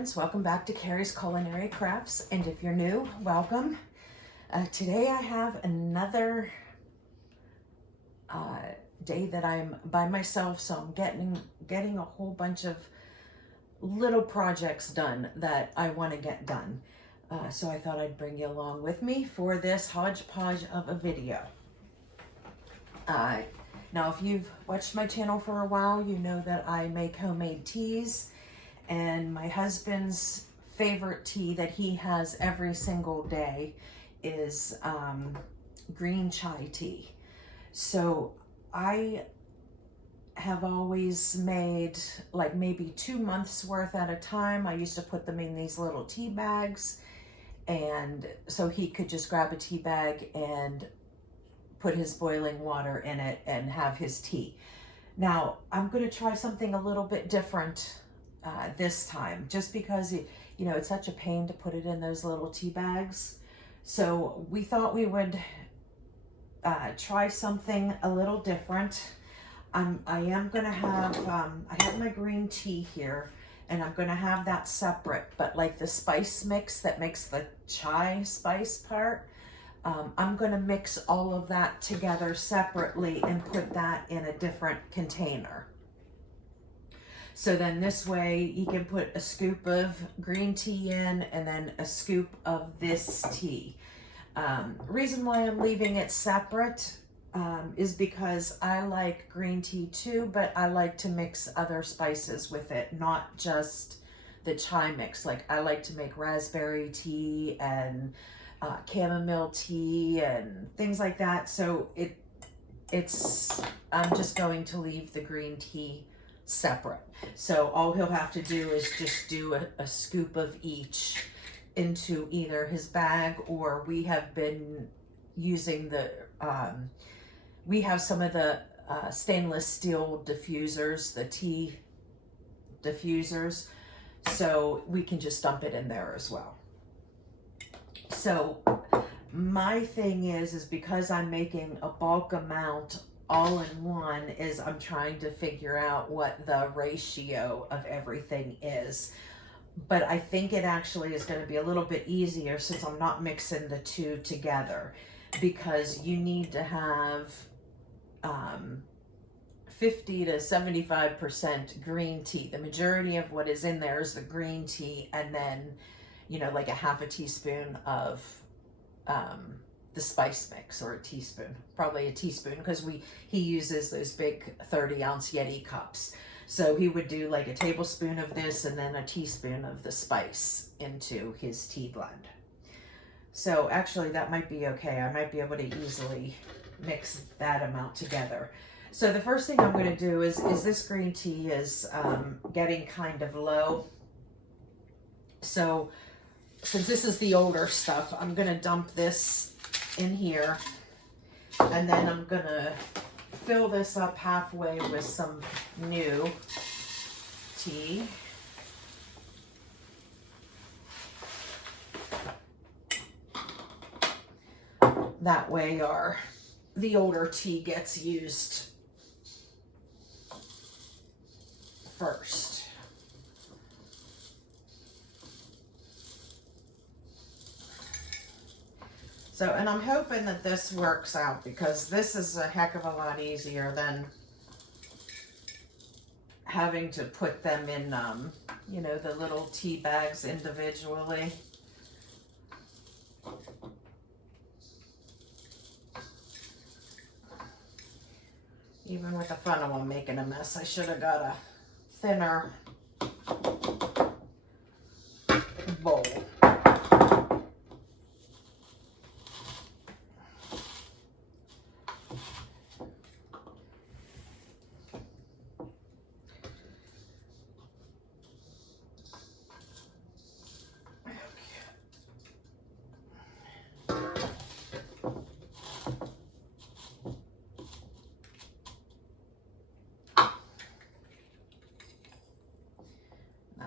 friends, welcome back to Carrie's Culinary Crafts, and if you're new, welcome. Today I have another day that I'm by myself, so I'm getting a whole bunch of little projects done that I want to get done. So I thought I'd bring you along with me for this hodgepodge of a video. Now, if you've watched my channel for a while, you know that I make homemade teas, and my husband's favorite tea that he has every single day is green chai tea. So I have always made like maybe 2 months worth at a time. I used to put them in these little tea bags, and so he could just grab a tea bag and put his boiling water in it and have his tea. Now, I'm going to try something a little bit different this time, just because, you know, it's such a pain to put it in those little tea bags. So we thought we would try something a little different. I am going to have, I have my green tea here, and I'm going to have that separate, but like the spice mix that makes the chai spice part, I'm going to mix all of that together separately and put that in a different container. So then this way you can put a scoop of green tea in and then a scoop of this tea. Reason why I'm leaving it separate is because I like green tea too, but I like to mix other spices with it, not just the chai mix. Like I like to make raspberry tea and chamomile tea and things like that. So I'm just going to leave the green tea separate. So all he'll have to do is just do a scoop of each into either his bag, or we have been using we have some of the stainless steel diffusers, the tea diffusers, so we can just dump it in there as well. So my thing is because I'm making a bulk amount all in one, is I'm trying to figure out what the ratio of everything is. But I think it actually is going to be a little bit easier since I'm not mixing the two together, because you need to have 50 to 75% green tea. The majority of what is in there is the green tea, and then, you know, like a half a teaspoon of the spice mix, or a teaspoon, probably a teaspoon, because he uses those big 30-ounce Yeti cups. So he would do like a tablespoon of this and then a teaspoon of the spice into his tea blend. So actually that might be okay. I might be able to easily mix that amount together. So the first thing I'm going to do is this green tea is getting kind of low. So since this is the older stuff, I'm going to dump this in here, and then I'm going to fill this up halfway with some new tea. That way the older tea gets used first. So, and I'm hoping that this works out, because this is a heck of a lot easier than having to put them in, you know, the little tea bags individually. Even with the funnel, I'm making a mess. I should have got a thinner bowl.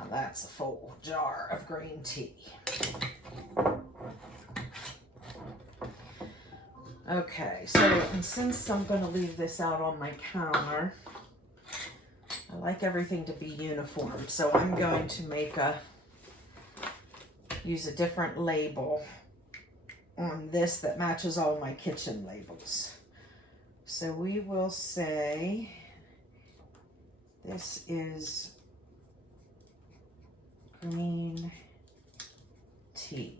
That's a full jar of green tea. Okay, so and since I'm going to leave this out on my counter, I like everything to be uniform, so I'm going to make a use a different label on this that matches all my kitchen labels. So we will say this is green tea.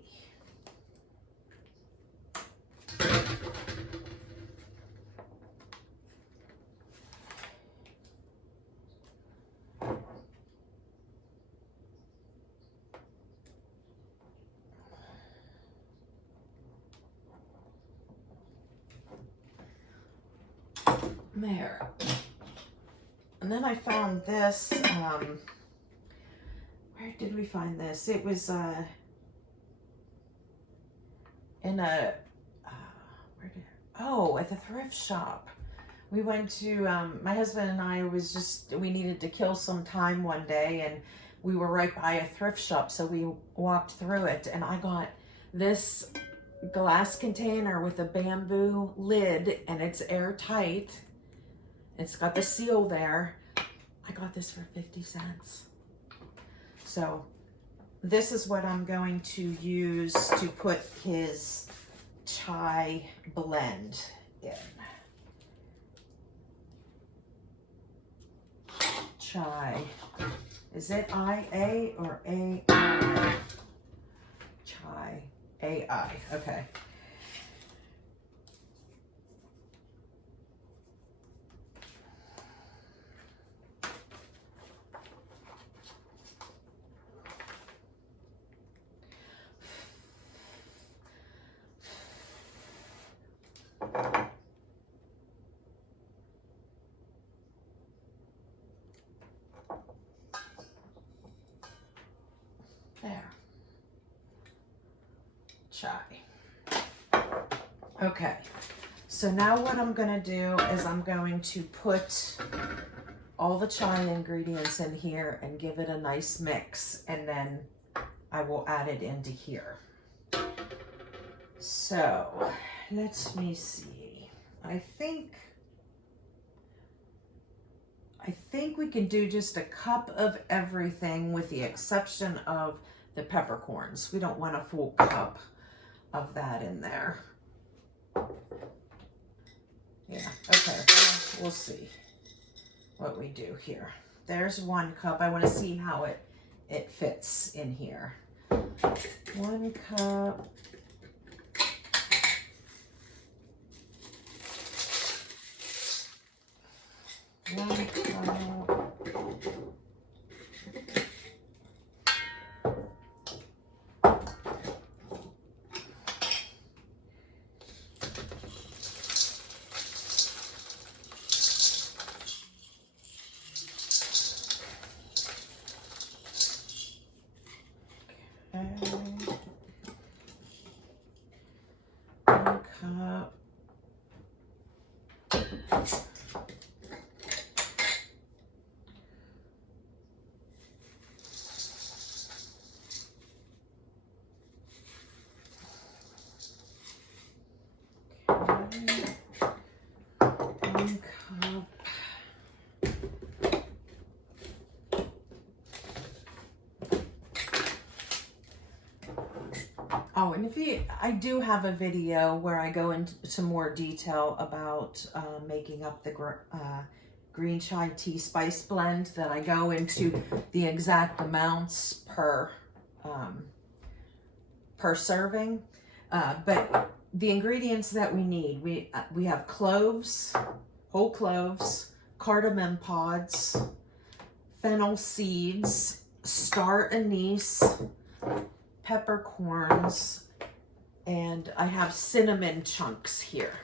There. And then I found this, where did we find this? It was in a, at the thrift shop. We went to, my husband and I we needed to kill some time one day, and we were right by a thrift shop, so we walked through it, and I got this glass container with a bamboo lid, and it's airtight. It's got the seal there. I got this for 50 cents. So this is what I'm going to use to put his chai blend in. Chai. Is it I-A or A-I? Chai. A-I. Okay. There. Chai. Okay, so now what I'm gonna do is I'm going to put all the chai ingredients in here and give it a nice mix, and then I will add it into here. So let me see. I think we can do just a cup of everything with the exception of the peppercorns. We don't want a full cup of that in there. Yeah, okay, we'll see what we do here. There's 1 cup. I want to see how it fits in here. 1 cup. One cup. Oh, and I do have a video where I go into more detail about making up the green chai tea spice blend, that I go into the exact amounts per serving. But the ingredients that we need, we have cloves, whole cloves, cardamom pods, fennel seeds, star anise, peppercorns, and I have cinnamon chunks here.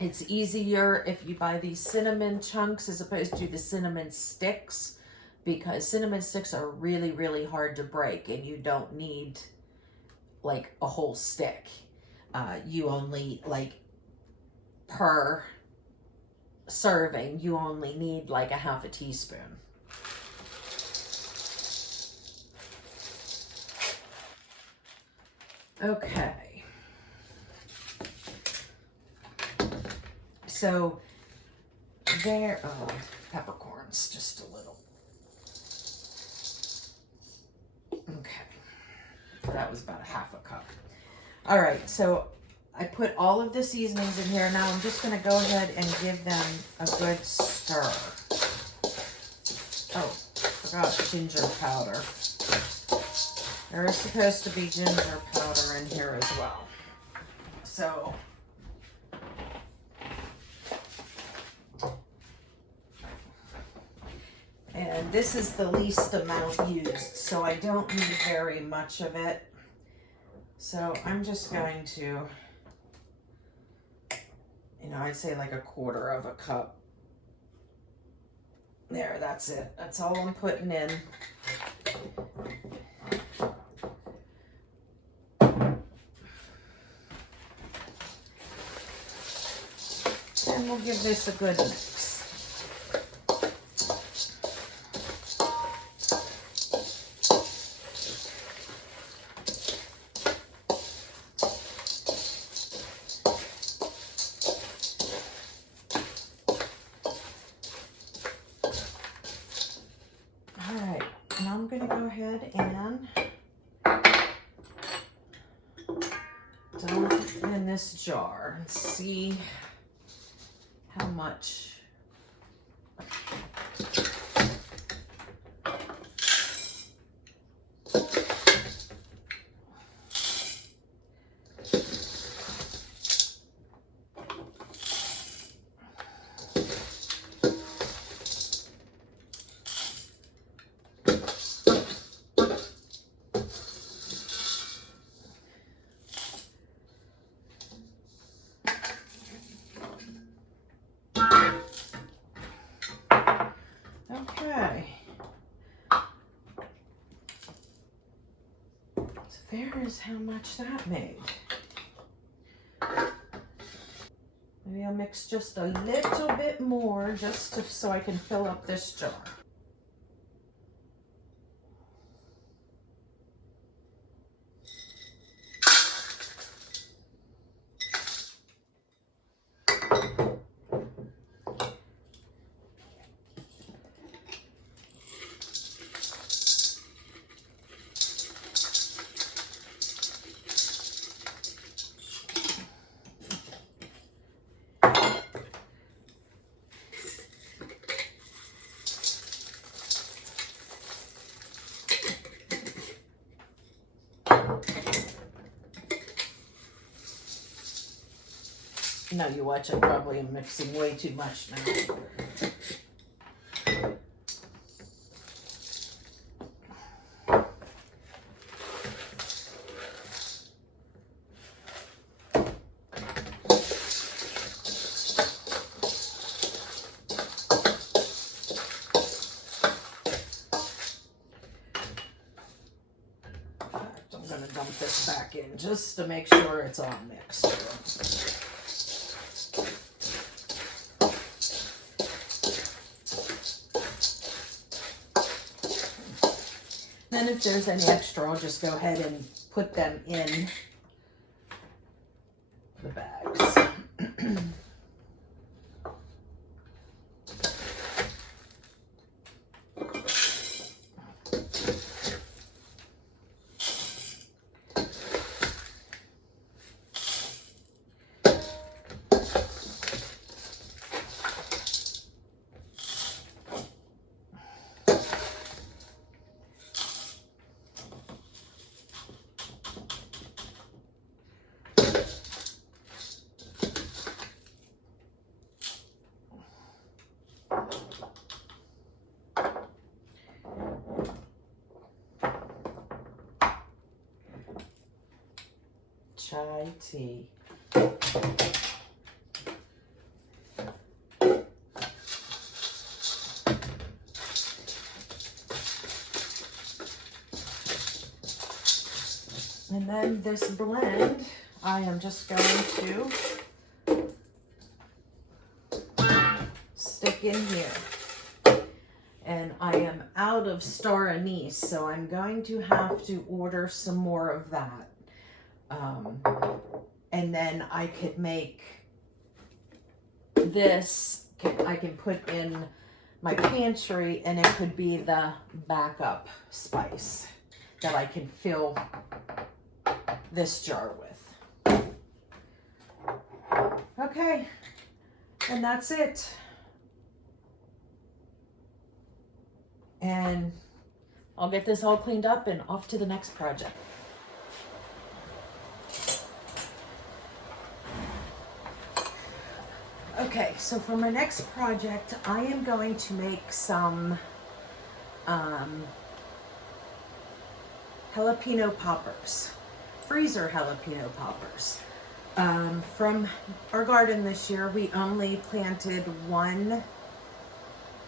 It's easier if you buy these cinnamon chunks as opposed to the cinnamon sticks, because cinnamon sticks are really, really hard to break, and you don't need like a whole stick. You only, like, per serving, you only need like a half a teaspoon. Okay. So there, peppercorns, just a little. Okay, that was about a half a cup. All right, so I put all of the seasonings in here. Now I'm just gonna go ahead and give them a good stir. Oh, forgot ginger powder. There is supposed to be ginger powder in here as well. So, and this is the least amount used, so I don't need very much of it. So I'm just going to, I'd say like a quarter of a cup. There, that's it. That's all I'm putting in. And we'll give this a good mix. All right, and I'm going to go ahead and dump it in this jar and see how much. Okay. So there is how much that made. Maybe I'll mix just a little bit more so I can fill up this jar. No, you watch, I probably am mixing way too much now. I'm going to dump this back in just to make sure it's all mixed. Then if there's any extra, I'll just go ahead and put them in the bags. Chai tea. And then this blend, I am just going to stick in here. And I am out of star anise, so I'm going to have to order some more of that. And then I could make this, I can put in my pantry, and it could be the backup spice. that I can fill this jar with. Okay, and that's it. And I'll get this all cleaned up and off to the next project. Okay, so for my next project, I am going to make some jalapeno poppers, freezer jalapeno poppers. From our garden this year, we only planted one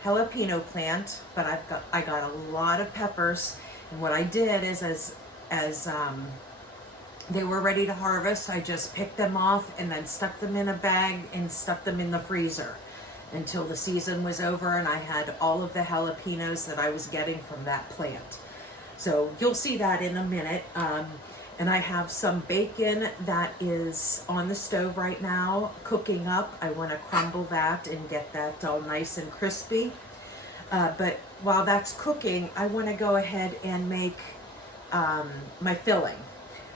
jalapeno plant, but I got a lot of peppers, and what I did is as they were ready to harvest, I just picked them off and then stuck them in a bag and stuck them in the freezer until the season was over, and I had all of the jalapenos that I was getting from that plant. So you'll see that in a minute. And I have some bacon that is on the stove right now, cooking up. I want to crumble that and get that all nice and crispy. But while that's cooking, I want to go ahead and make my filling.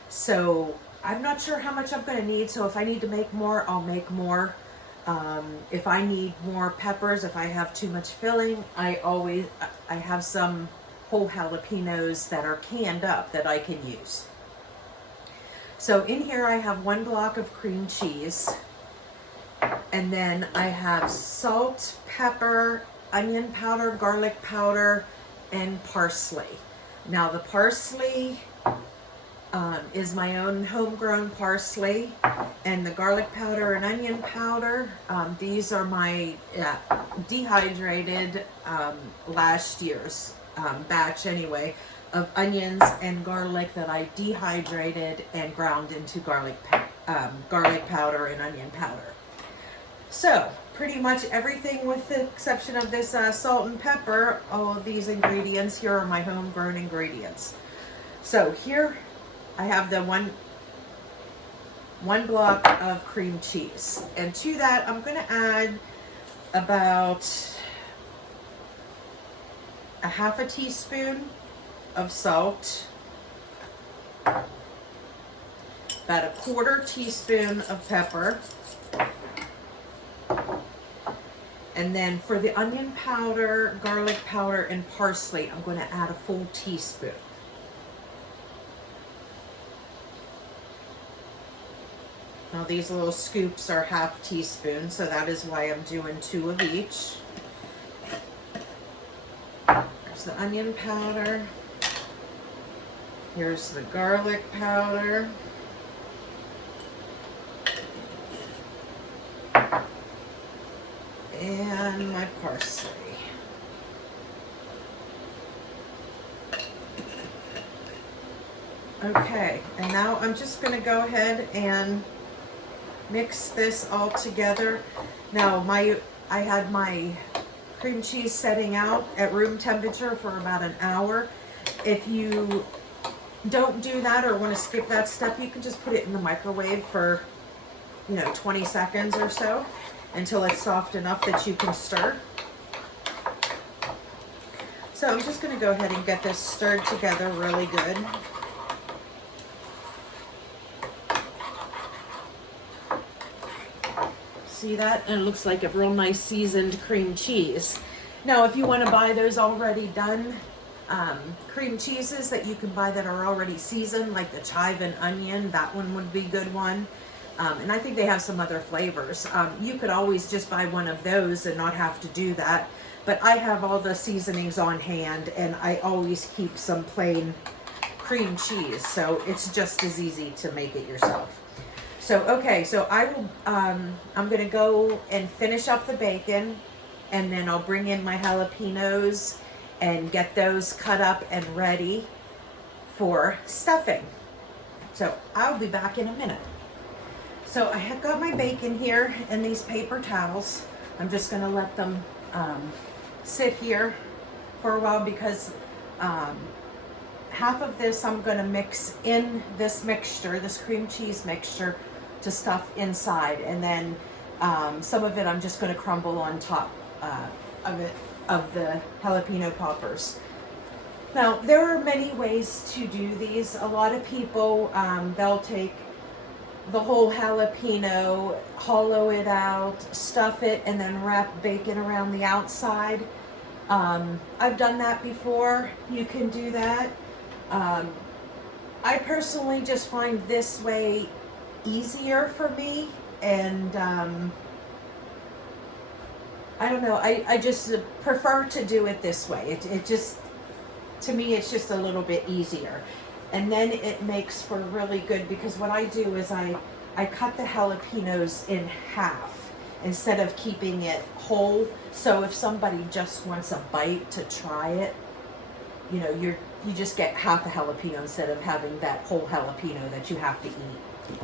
So I'm not sure how much I'm going to need. So if I need to make more, I'll make more. If I need more peppers, if I have too much filling, I have some whole jalapenos that are canned up that I can use. So in here I have 1 block of cream cheese, and then I have salt, pepper, onion powder, garlic powder, and parsley. Now the parsley is my own homegrown parsley, and the garlic powder and onion powder, these are my dehydrated last year's batch anyway, of onions and garlic that I dehydrated and ground into garlic powder and onion powder. So pretty much everything with the exception of this salt and pepper, all of these ingredients here are my homegrown ingredients. So here I have the one block of cream cheese, and to that I'm going to add about a ½ teaspoon of salt, about a ¼ teaspoon of pepper, and then for the onion powder, garlic powder, and parsley, I'm going to add a full teaspoon. Now these little scoops are ½ teaspoon, so that is why I'm doing 2 of each. There's the onion powder. Here's the garlic powder. And my parsley. Okay, and now I'm just going to go ahead and mix this all together. Now I had my cream cheese setting out at room temperature for about an hour. If you don't do that or want to skip that step, you can just put it in the microwave for 20 seconds or so until it's soft enough that you can stir. So I'm just going to go ahead and get this stirred together really good. See that? And it looks like a real nice seasoned cream cheese. Now, if you want to buy those already done cream cheeses that you can buy that are already seasoned, like the chive and onion, that one would be a good one. And I think they have some other flavors. You could always just buy one of those and not have to do that. But I have all the seasonings on hand, and I always keep some plain cream cheese, so it's just as easy to make it yourself. So, okay, so I will, I'm going to go and finish up the bacon, and then I'll bring in my jalapenos and get those cut up and ready for stuffing. So I'll be back in a minute. So I have got my bacon here in these paper towels. I'm just going to let them sit here for a while because half of this I'm going to mix in this mixture, this cream cheese mixture, to stuff inside, and then some of it I'm just going to crumble on top of the jalapeno poppers. Now, there are many ways to do these. A lot of people, they'll take the whole jalapeno, hollow it out, stuff it, and then wrap bacon around the outside. I've done that before. You can do that. I personally just find this way easier for me, and I don't know, I just prefer to do it this way. It just, to me, it's just a little bit easier. And then it makes for really good, because what I do is I cut the jalapenos in half instead of keeping it whole. So if somebody just wants a bite to try it, you know, you just get half a jalapeno instead of having that whole jalapeno that you have to eat.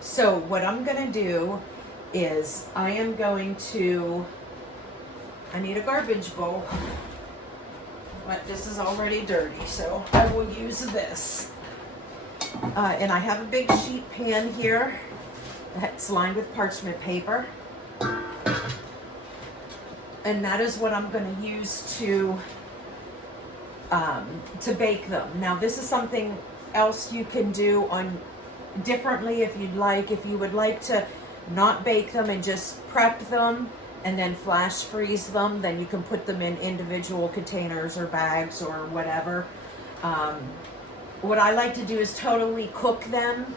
So what I'm gonna do is I need a garbage bowl, but this is already dirty, so I will use this. And I have a big sheet pan here that's lined with parchment paper. And that is what I'm going to use to bake them. Now, this is something else you can do on differently if you'd like. If you would like to not bake them and just prep them and then flash freeze them, then you can put them in individual containers or bags or whatever. What I like to do is totally cook them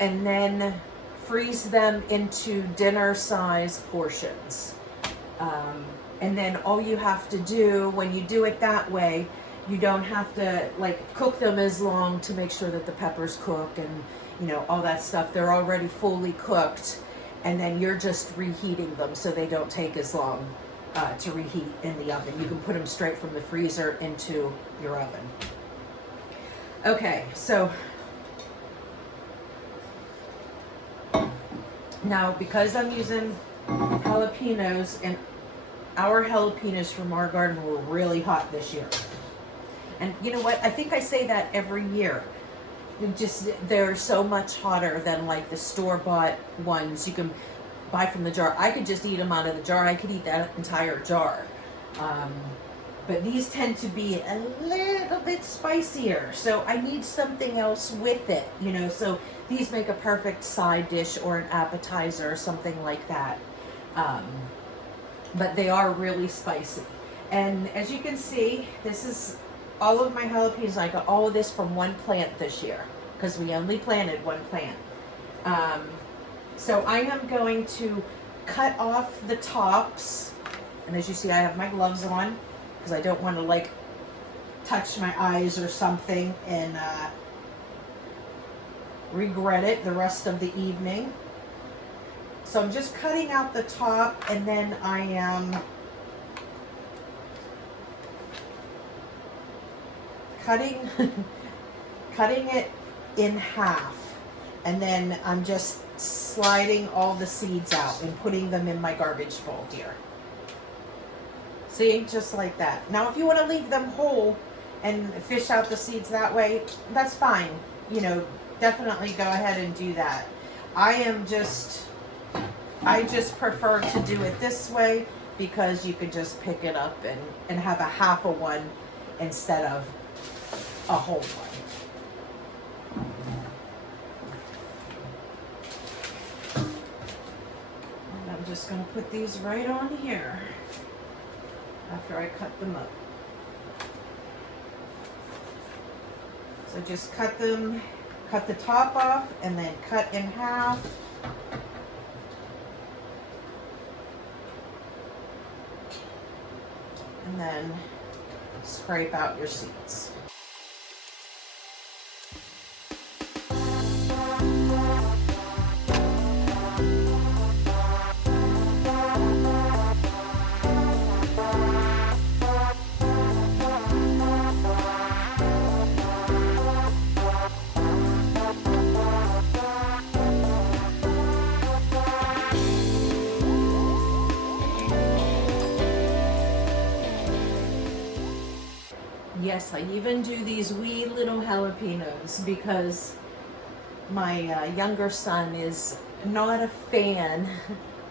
and then freeze them into dinner size portions. And then all you have to do when you do it that way, you don't have to like cook them as long to make sure that the peppers cook and, you know, all that stuff. They're already fully cooked, and then you're just reheating them so they don't take as long to reheat in the oven. You can put them straight from the freezer into your oven. Okay, so now because I'm using jalapenos, and our jalapenos from our garden were really hot this year. And you know what? I think I say that every year. They're so much hotter than like the store-bought ones you can buy from the jar. I could just eat them out of the jar. I could eat that entire jar. But these tend to be a little bit spicier, so I need something else with it, you know, so these make a perfect side dish or an appetizer or something like that. But they are really spicy. And as you can see, this is all of my jalapenos. I got all of this from one plant this year because we only planted one plant. So I am going to cut off the tops, and as you see, I have my gloves on because I don't want to like touch my eyes or something and regret it the rest of the evening. So I'm just cutting out the top, and then I am cutting it in half, and then I'm just sliding all the seeds out and putting them in my garbage bowl here. See, just like that. Now, if you want to leave them whole and fish out the seeds that way, that's fine. You know, definitely go ahead and do that. I just prefer to do it this way because you could just pick it up and have a half a one instead of a whole one. And I'm just going to put these right on here after I cut them up. So just cut the top off and then cut in half. And then scrape out your seeds. Yes, I even do these wee little jalapenos because my younger son is not a fan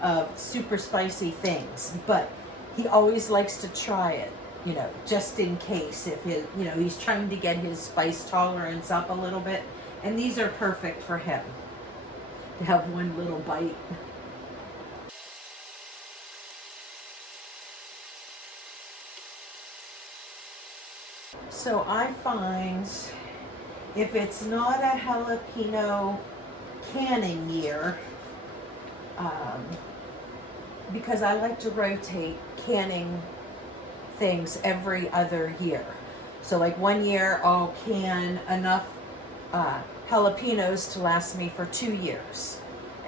of super spicy things, but he always likes to try it. you know, just in case if his, you know, he's trying to get his spice tolerance up a little bit. And these are perfect for him to have one little bite. So I find if it's not a jalapeno canning year, because I like to rotate canning things every other year. So like one year I'll can enough jalapenos to last me for 2 years.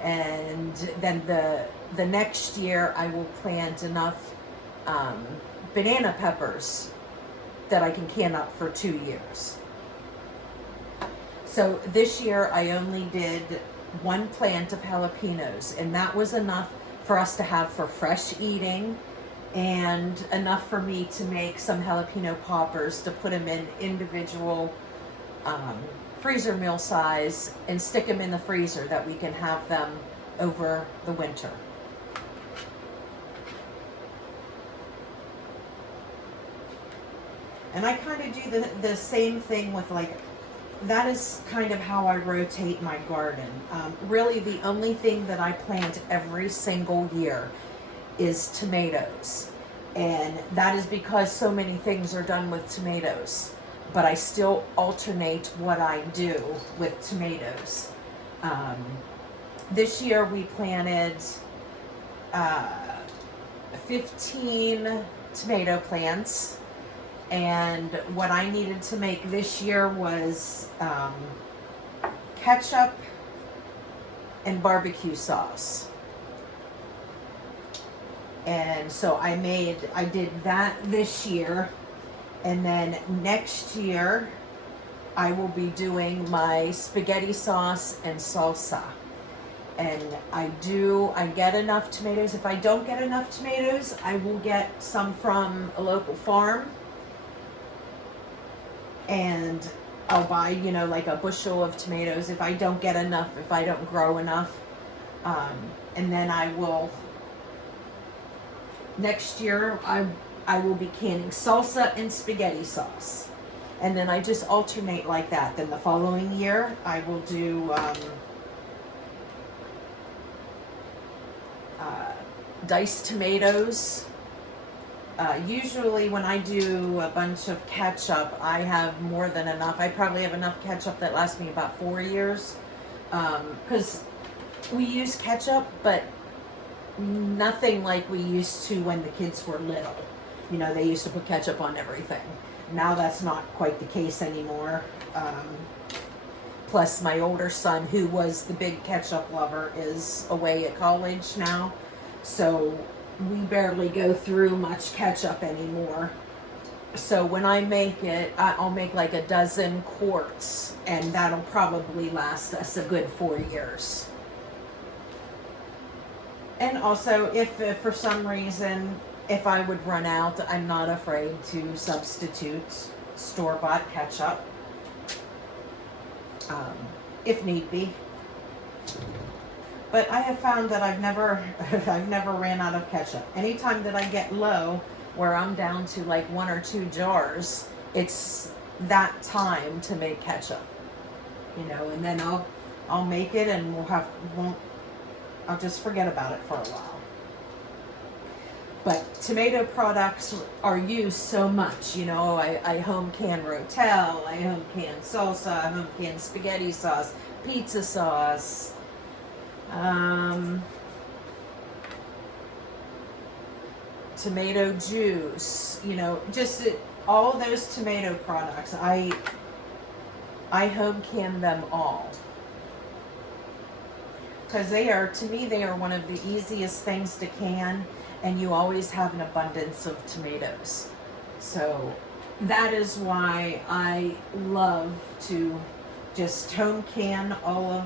And then the next year I will plant enough banana peppers that I can can up for 2 years. So this year I only did 1 plant of jalapenos, and that was enough for us to have for fresh eating and enough for me to make some jalapeno poppers to put them in individual freezer meal size and stick them in the freezer that we can have them over the winter. And I kind of do the same thing with like, that is kind of how I rotate my garden. Really the only thing that I plant every single year is tomatoes. And that is because so many things are done with tomatoes. But I still alternate what I do with tomatoes. This year we planted 15 tomato plants. And what I needed to make this year was ketchup and barbecue sauce. And so I did that this year. And then next year I will be doing my spaghetti sauce and salsa. And I get enough tomatoes. If I don't get enough tomatoes, I will get some from a local farm. And I'll buy, you know, like a bushel of tomatoes if I don't get enough, if I don't grow enough. And then I will, next year, I will be canning salsa and spaghetti sauce. And then I just alternate like that. Then the following year, I will do diced tomatoes. Usually when I do a bunch of ketchup, I have more than enough. I probably have enough ketchup that lasts me about 4 years. Because we use ketchup, but nothing like we used to when the kids were little. You know, they used to put ketchup on everything. Now that's not quite the case anymore. Plus my older son, who was the big ketchup lover, is away at college now. So we barely go through much ketchup anymore. So when I make it, I'll make like a dozen quarts, and that'll probably last us a good 4 years. And also, if for some reason, if I would run out, I'm not afraid to substitute store-bought ketchup, if need be. But I have found that I've never ran out of ketchup. Anytime that I get low, where I'm down to like 1 or 2 jars, it's that time to make ketchup. You know, and then I'll make it, and I'll just forget about it for a while. But tomato products are used so much. You know, I home can Rotel, I home can salsa, I home can spaghetti sauce, pizza sauce. Tomato juice, you know, just all those tomato products. I home can them all. Because to me, they are one of the easiest things to can, and you always have an abundance of tomatoes. So that is why I love to just home can all of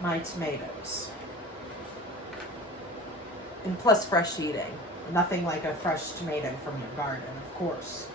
my tomatoes. And plus fresh eating. Nothing like a fresh tomato from your garden, of course.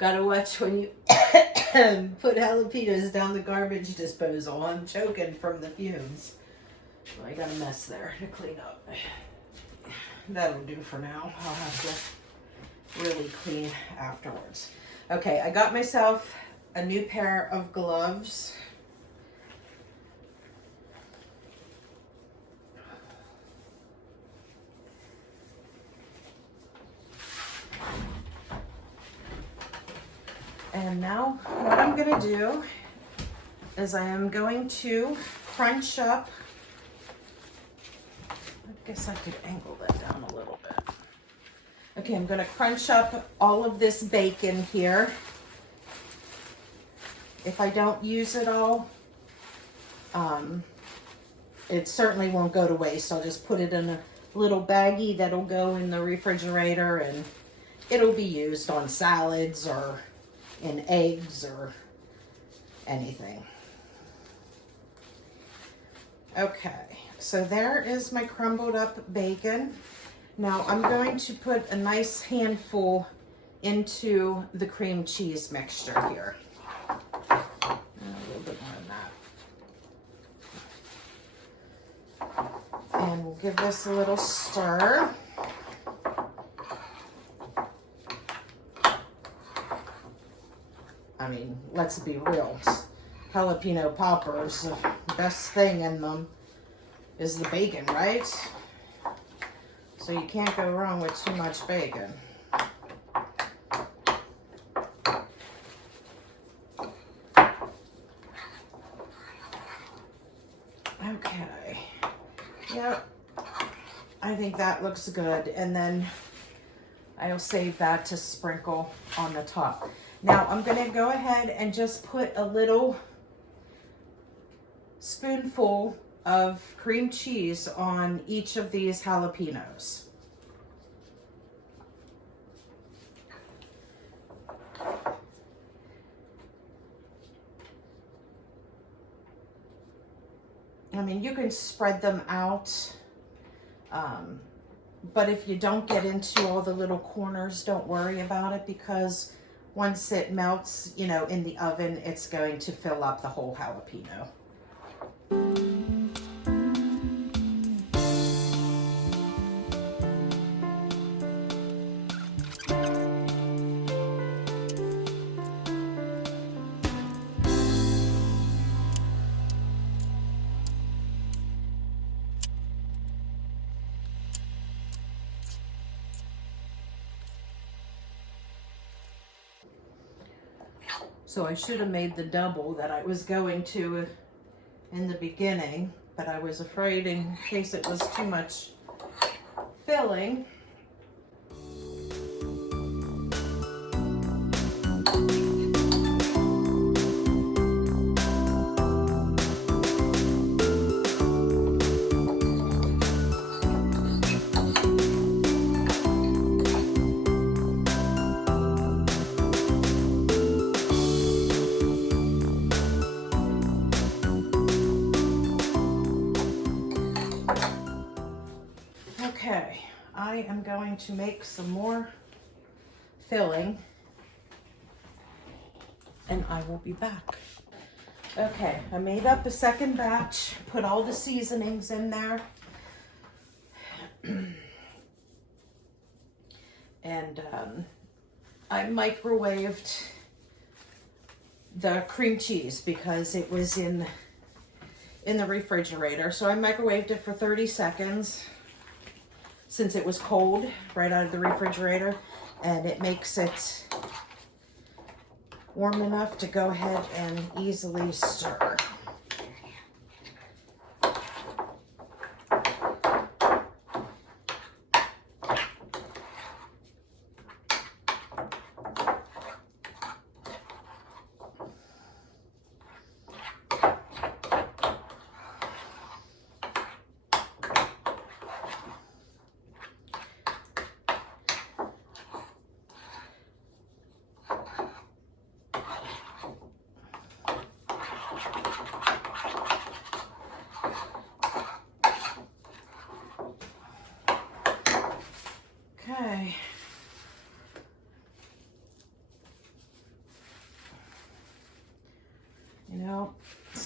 Gotta watch when you put jalapenos down the garbage disposal. I'm choking from the fumes. Well, I got a mess there to clean up. That'll do for now. I'll have to really clean afterwards. Okay, I got myself a new pair of gloves. And now what I'm going to do is I am going to crunch up. I guess I could angle that down a little bit. Okay, I'm going to crunch up all of this bacon here. If I don't use it all, it certainly won't go to waste. I'll just put it in a little baggie that'll go in the refrigerator, and it'll be used on salads or in eggs or anything. Okay, so there is my crumbled up bacon. Now I'm going to put a nice handful into the cream cheese mixture here. A little bit more than that. And we'll give this a little stir. I mean, let's be real. Jalapeno poppers, the best thing in them is the bacon, right? So you can't go wrong with too much bacon. Okay. Yep. I think that looks good. And then I'll save that to sprinkle on the top. Now I'm going to go ahead and just put a little spoonful of cream cheese on each of these jalapenos. I mean, you can spread them out, but if you don't get into all the little corners, don't worry about it, because once it melts, you know, in the oven, it's going to fill up the whole jalapeno. So I should have made the double that I was going to in the beginning, but I was afraid in case it was too much filling. Okay, I am going to make some more filling and I will be back. Okay, I made up a second batch, put all the seasonings in there. And I microwaved the cream cheese because it was in the refrigerator. So I microwaved it for 30 seconds. Since it was cold right out of the refrigerator, and it makes it warm enough to go ahead and easily stir.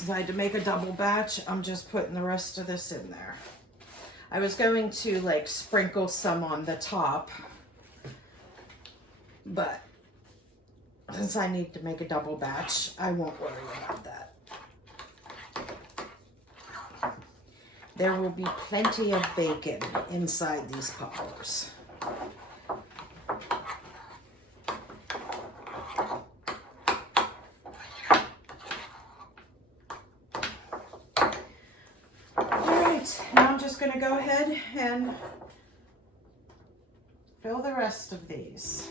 since I had to make a double batch, I'm just putting the rest of this in there. I was going to like sprinkle some on the top, but since I need to make a double batch, I won't worry about that. There will be plenty of bacon inside these poppers. Now I'm just going to go ahead and fill the rest of these.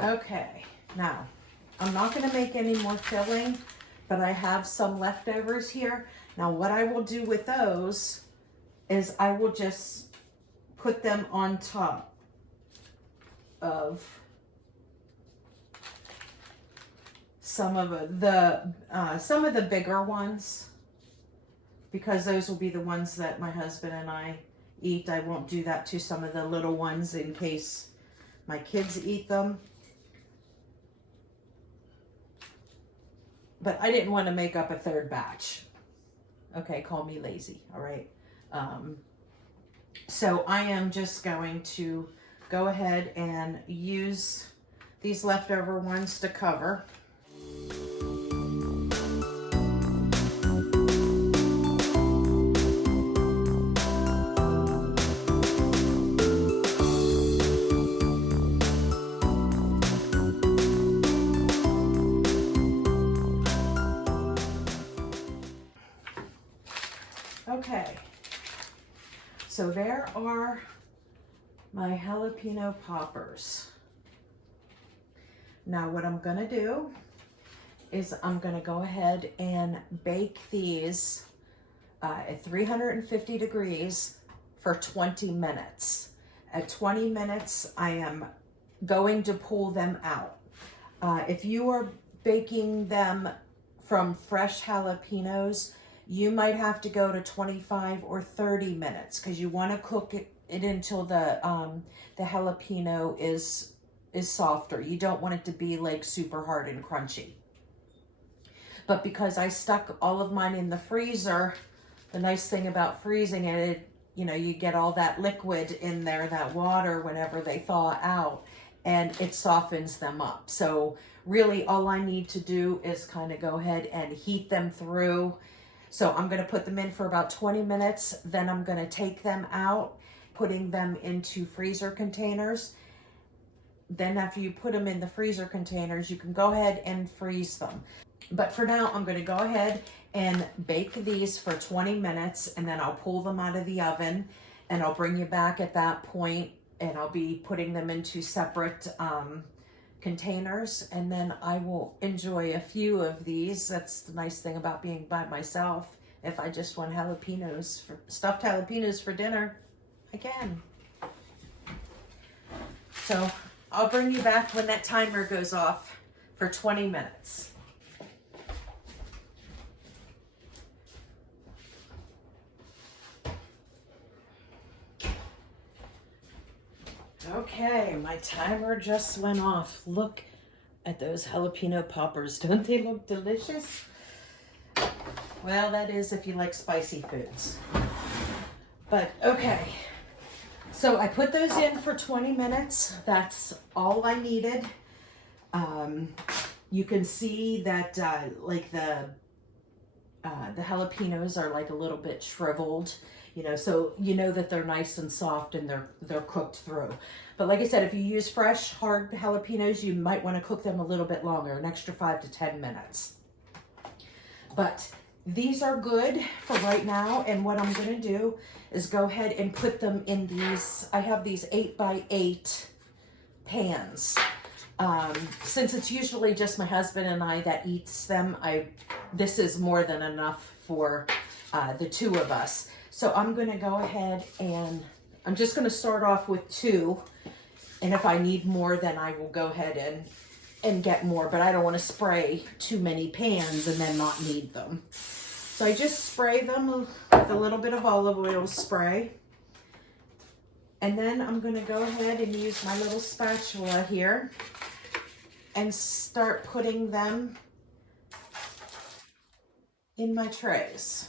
Okay, now I'm not going to make any more filling, but I have some leftovers here. Now what I will do with those is I will just put them on top of some of the bigger ones, because those will be the ones that my husband and I eat. I won't do that to some of the little ones in case my kids eat them. But I didn't want to make up a third batch. Okay, call me lazy, all right? So I am just going to go ahead and use these leftover ones to cover. Okay, so there are my jalapeno poppers. Now what I'm gonna do is I'm gonna go ahead and bake these at 350 degrees for 20 minutes. At 20 minutes, I am going to pull them out. If you are baking them from fresh jalapenos, you might have to go to 25 or 30 minutes because you want to cook it until the jalapeno is softer. You don't want it to be like super hard and crunchy. But because I stuck all of mine in the freezer, the nice thing about freezing it, you know, you get all that liquid in there, that water, whenever they thaw out, and it softens them up. So really all I need to do is kind of go ahead and heat them through. So I'm going to put them in for about 20 minutes. Then I'm going to take them out, putting them into freezer containers. Then after you put them in the freezer containers, you can go ahead and freeze them. But for now, I'm going to go ahead and bake these for 20 minutes, and then I'll pull them out of the oven, and I'll bring you back at that point, and I'll be putting them into separate containers, and then I will enjoy a few of these. That's the nice thing about being by myself. If I just want stuffed jalapenos for dinner, I can. So I'll bring you back when that timer goes off for 20 minutes. Okay, my timer just went off. Look at those jalapeno poppers. Don't they look delicious? Well, that is if you like spicy foods. But okay, so I put those in for 20 minutes. That's all I needed. You can see that like the jalapenos are like a little bit shriveled. you know, so you know that they're nice and soft and they're cooked through. But like I said, if you use fresh hard jalapenos, you might want to cook them a little bit longer, an extra 5 to 10 minutes. But these are good for right now, and what I'm going to do is go ahead and put them in these, I have these 8x8 pans. Since it's usually just my husband and I that eats them, this is more than enough for the two of us. So I'm going to go ahead and I'm just going to start off with 2, and if I need more, then I will go ahead and get more, but I don't want to spray too many pans and then not need them. So I just spray them with a little bit of olive oil spray. And then I'm going to go ahead and use my little spatula here and start putting them in my trays.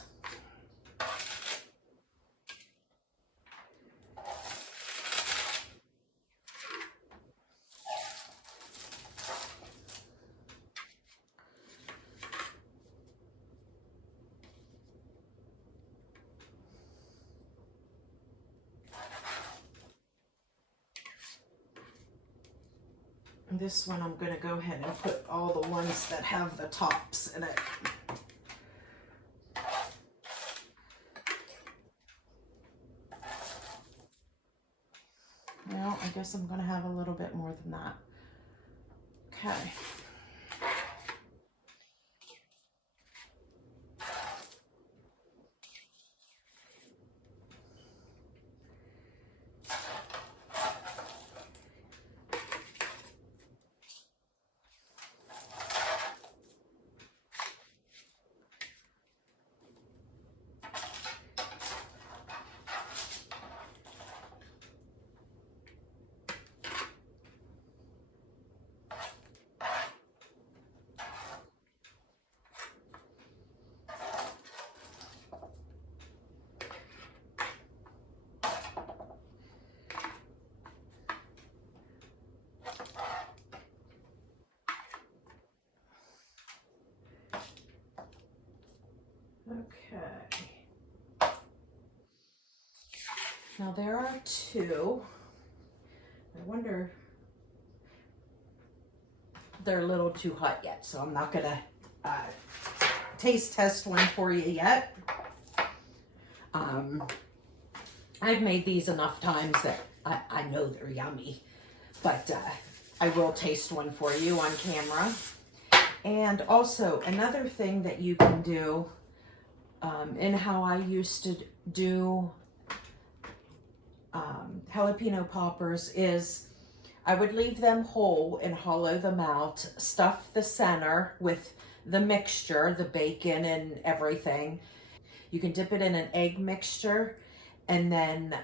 This one I'm going to go ahead and put all the ones that have the tops in it. Well, I guess I'm going to have a little bit more than that. Okay. Okay. Now there are 2. I wonder, they're a little too hot yet, so I'm not gonna taste test one for you yet. I've made these enough times that I know they're yummy, but I will taste one for you on camera. And also another thing that you can do, in how I used to do jalapeno poppers, is I would leave them whole and hollow them out, stuff the center with the mixture, the bacon and everything. You can dip it in an egg mixture and then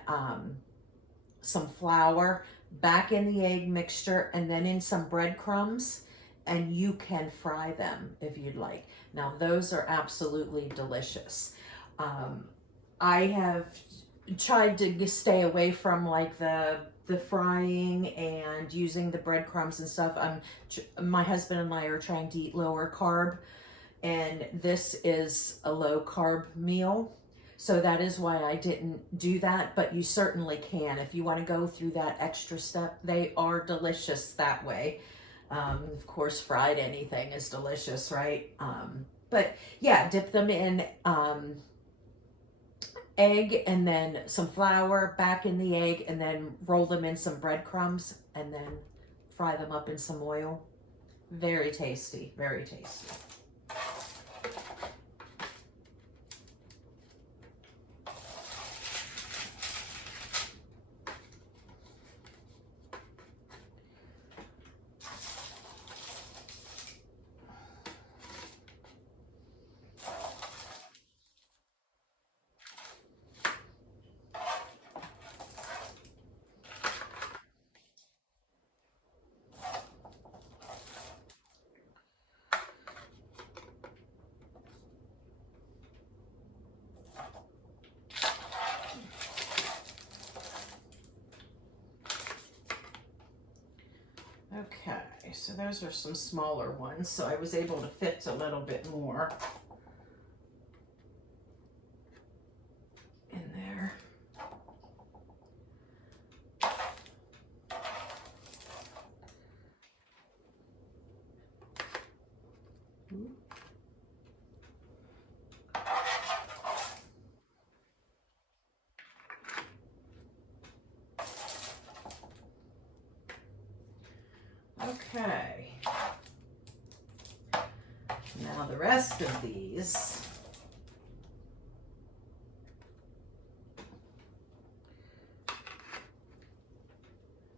some flour back in the egg mixture and then in some breadcrumbs, and you can fry them if you'd like. Now those are absolutely delicious. I have tried to stay away from like the frying and using the breadcrumbs and stuff. My husband and I are trying to eat lower carb, and this is a low carb meal. So that is why I didn't do that, but you certainly can. If you want to go through that extra step, they are delicious that way. Of course, fried anything is delicious, right? But yeah, dip them in egg and then some flour back in the egg and then roll them in some breadcrumbs and then fry them up in some oil. Very tasty, very tasty. Okay, so those are some smaller ones, so I was able to fit a little bit more in there. Okay. Now the rest of these.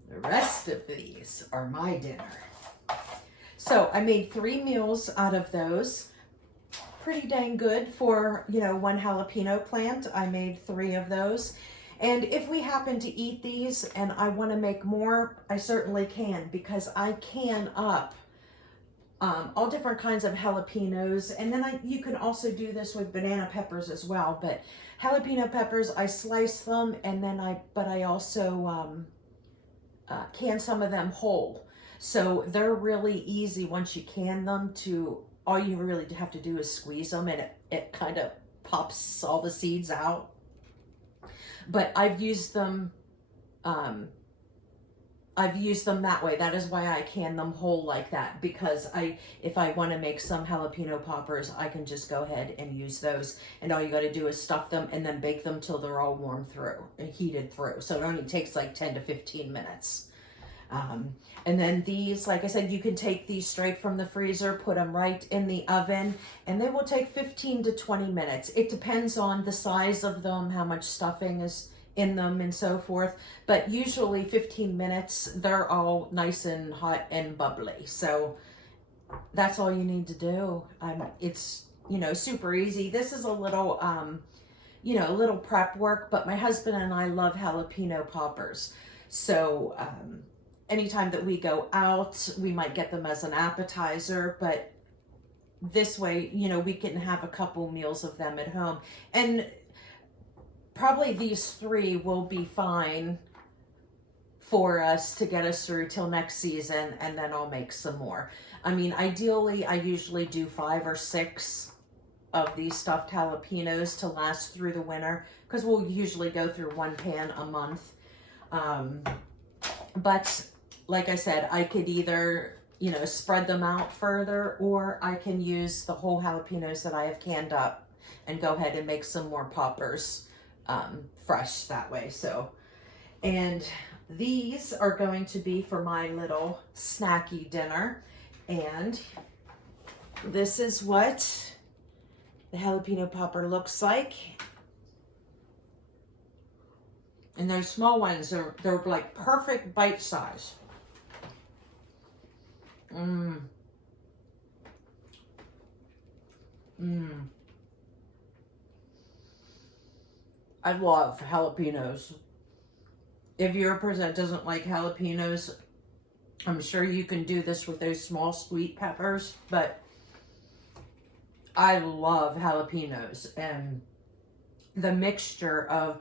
The rest of these are my dinner. So I made 3 meals out of those. Pretty dang good for, you know, 1 jalapeno plant. I made 3 of those. And if we happen to eat these and I want to make more, I certainly can, because I can up all different kinds of jalapenos. And then you can also do this with banana peppers as well. But jalapeno peppers, I slice them, and then I also can some of them whole. So they're really easy once you can them to, all you really have to do is squeeze them, and it kind of pops all the seeds out. But I've used them that way. That is why I can them whole like that, because if I want to make some jalapeno poppers, I can just go ahead and use those, and all you got to do is stuff them and then bake them till they're all warm through and heated through. So it only takes like 10 to 15 minutes. And then these, like I said, you can take these straight from the freezer, put them right in the oven, and they will take 15 to 20 minutes. It depends on the size of them, how much stuffing is in them, and so forth. But usually 15 minutes, they're all nice and hot and bubbly. So that's all you need to do. It's, you know, super easy. This is a little, you know, a little prep work, but my husband and I love jalapeno poppers. So, anytime that we go out, we might get them as an appetizer, but this way, you know, we can have a couple meals of them at home. And probably these 3 will be fine for us to get us through till next season, and then I'll make some more. I mean, ideally, I usually do 5 or 6 of these stuffed jalapenos to last through the winter, because we'll usually go through 1 pan a month. But like I said, I could either, you know, spread them out further, or I can use the whole jalapenos that I have canned up and go ahead and make some more poppers fresh that way. So, and these are going to be for my little snacky dinner. And this is what the jalapeno popper looks like. And those small ones, they're like perfect bite size. I love jalapenos. If you're a person that doesn't like jalapenos, I'm sure you can do this with those small sweet peppers, but I love jalapenos, and the mixture of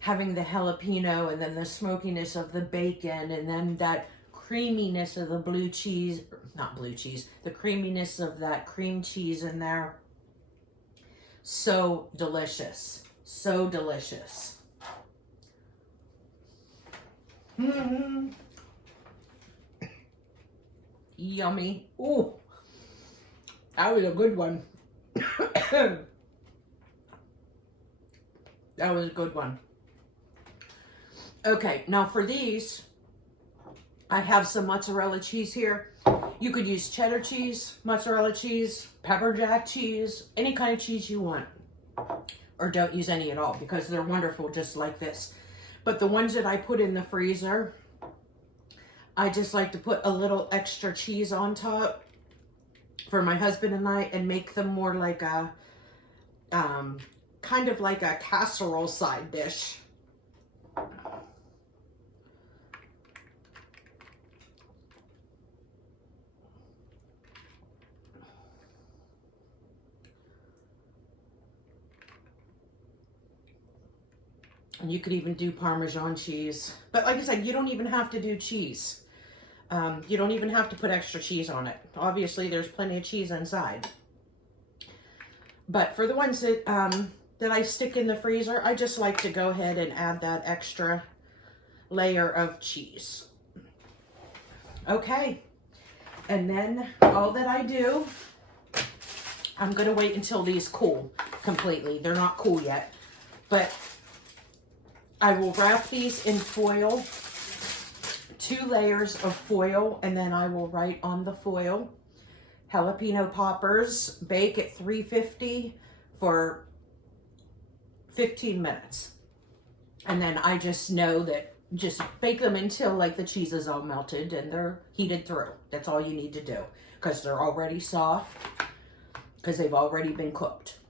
having the jalapeno and then the smokiness of the bacon and then that creaminess of the blue cheese, not blue cheese, the creaminess of that cream cheese in there. So delicious. So delicious. Yummy. Ooh, that was a good one. That was a good one. Okay, now for these, I have some mozzarella cheese here. You could use cheddar cheese, mozzarella cheese, pepper jack cheese, any kind of cheese you want. Or don't use any at all, because they're wonderful just like this. But the ones that I put in the freezer, I just like to put a little extra cheese on top for my husband and I, and make them more like a, kind of like a casserole side dish. And you could even do Parmesan cheese. But like I said, you don't even have to do cheese. You don't even have to put extra cheese on it. Obviously, there's plenty of cheese inside. But for the ones that, that I stick in the freezer, I just like to go ahead and add that extra layer of cheese. Okay. And then all that I do, I'm going to wait until these cool completely. They're not cool yet. But I will wrap these in foil 2 layers of foil, and then I will write on the foil, jalapeno poppers, bake at 350 for 15 minutes. And then I just know that just bake them until like the cheese is all melted and they're heated through. That's all you need to do, because they're already soft, because they've already been cooked.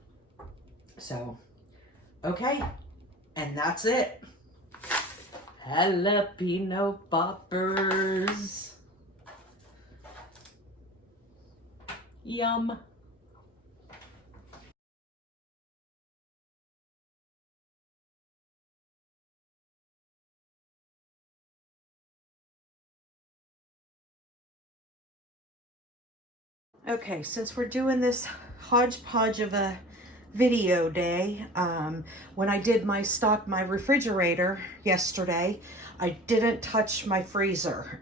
So, okay, and that's it. Jalapeno poppers. Yum. Okay, since we're doing this hodgepodge of a video day, when I did my refrigerator yesterday, I didn't touch my freezer.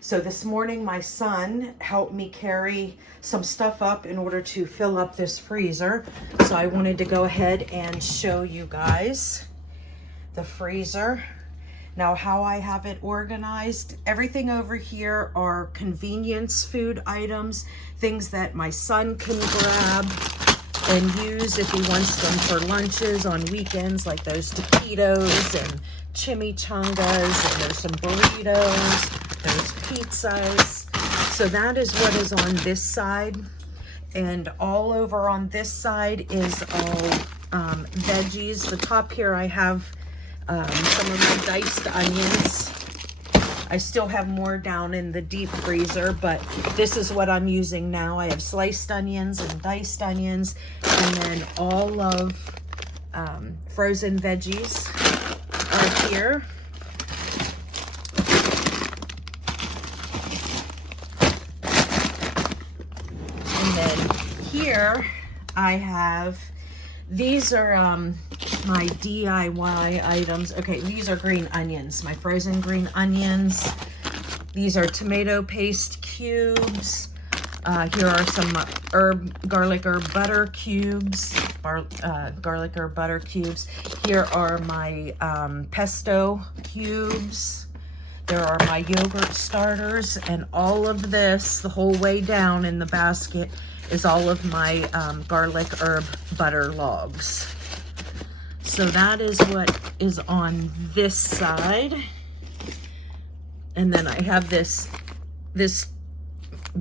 So this morning my son helped me carry some stuff up in order to fill up this freezer. So I wanted to go ahead and show you guys the freezer. Now, how I have it organized, everything over here are convenience food items, things that my son can grab and use if he wants them for lunches on weekends, like those taquitos and chimichangas, and there's some burritos, there's pizzas. So that is what is on this side. And all over on this side is all veggies. The top here I have some of my diced onions. I still have more down in the deep freezer, but this is what I'm using now. I have sliced onions and diced onions, and then all of frozen veggies are here. And then here I have, these are my DIY items. Okay, these are green onions, my frozen green onions. These are tomato paste cubes. Here are some garlic herb butter cubes. Garlic herb butter cubes. Here are my pesto cubes. There are my yogurt starters, and all of this, the whole way down in the basket, is all of my garlic herb butter logs. So that is what is on this side. And then I have this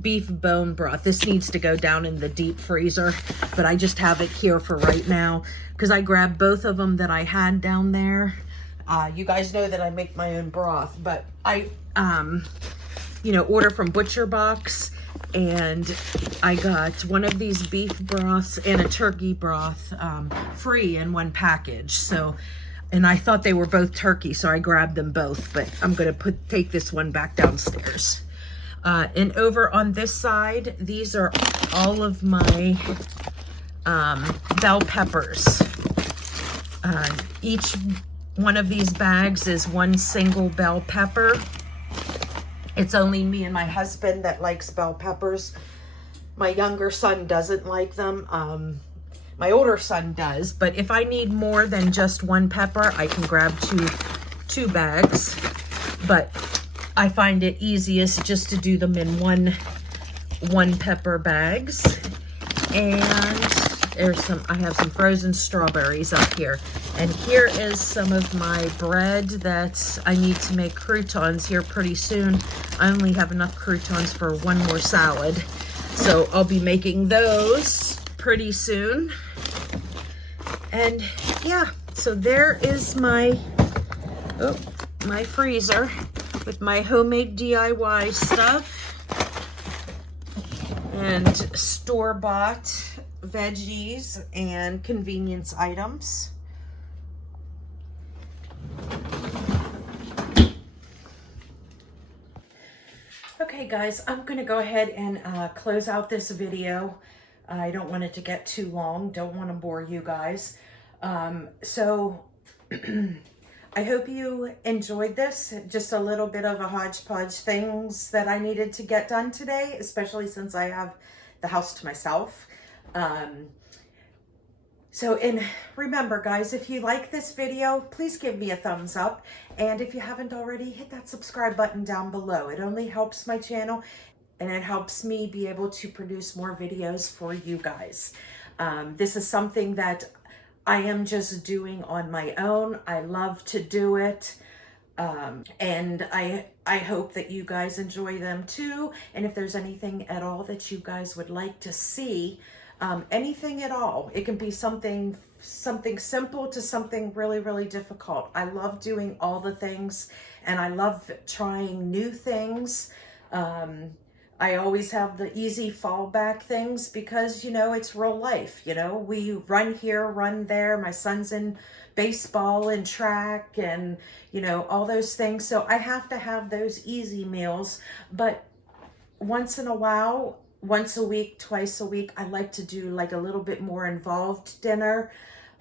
beef bone broth. This needs to go down in the deep freezer, but I just have it here for right now because I grabbed both of them that I had down there. You guys know that I make my own broth, but I, order from Butcher Box, and I got one of these beef broths and a turkey broth free in one package. So, and I thought they were both turkey, so I grabbed them both, but I'm gonna take this one back downstairs. And over on this side, these are all of my bell peppers. Each one of these bags is one single bell pepper. It's only me and my husband that likes bell peppers. My younger son doesn't like them. My older son does, but if I need more than just one pepper, I can grab two bags. But I find it easiest just to do them in one pepper bags. And I have some frozen strawberries up here. And here is some of my bread that I need to make croutons here pretty soon. I only have enough croutons for one more salad. So I'll be making those pretty soon. And yeah, so there is my freezer with my homemade DIY stuff and store-bought veggies and convenience items. Okay guys, I'm gonna go ahead and close out this video. I don't want it to get too long, don't want to bore you guys. So I hope you enjoyed this. Just a little bit of a hodgepodge things that I needed to get done today, especially since I have the house to myself. So, and remember guys, if you like this video, please give me a thumbs up. And if you haven't already, hit that subscribe button down below. It only helps my channel and it helps me be able to produce more videos for you guys. This is something that I am just doing on my own. I love to do it. And I hope that you guys enjoy them too. And if there's anything at all that you guys would like to see, anything at all, it can be something simple to something really, really difficult. I love doing all the things and I love trying new things. I always have the easy fallback things because, you know, it's real life. You know, we run here, run there. My son's in baseball and track and, you know, all those things. So I have to have those easy meals. But once in a while, once a week, twice a week, I like to do like a little bit more involved dinner.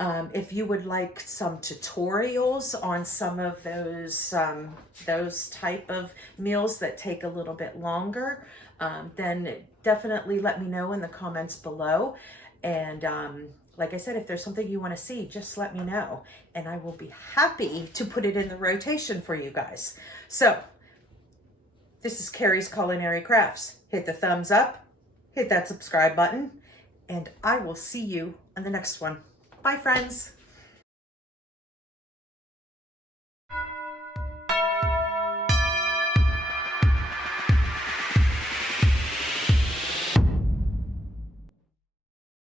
If you would like some tutorials on some of those type of meals that take a little bit longer, then definitely let me know in the comments below. And like I said, if there's something you want to see, just let me know. And I will be happy to put it in the rotation for you guys. So, this is Carrie's Culinary Crafts. Hit the thumbs up, hit that subscribe button, and I will see you on the next one. Bye, friends.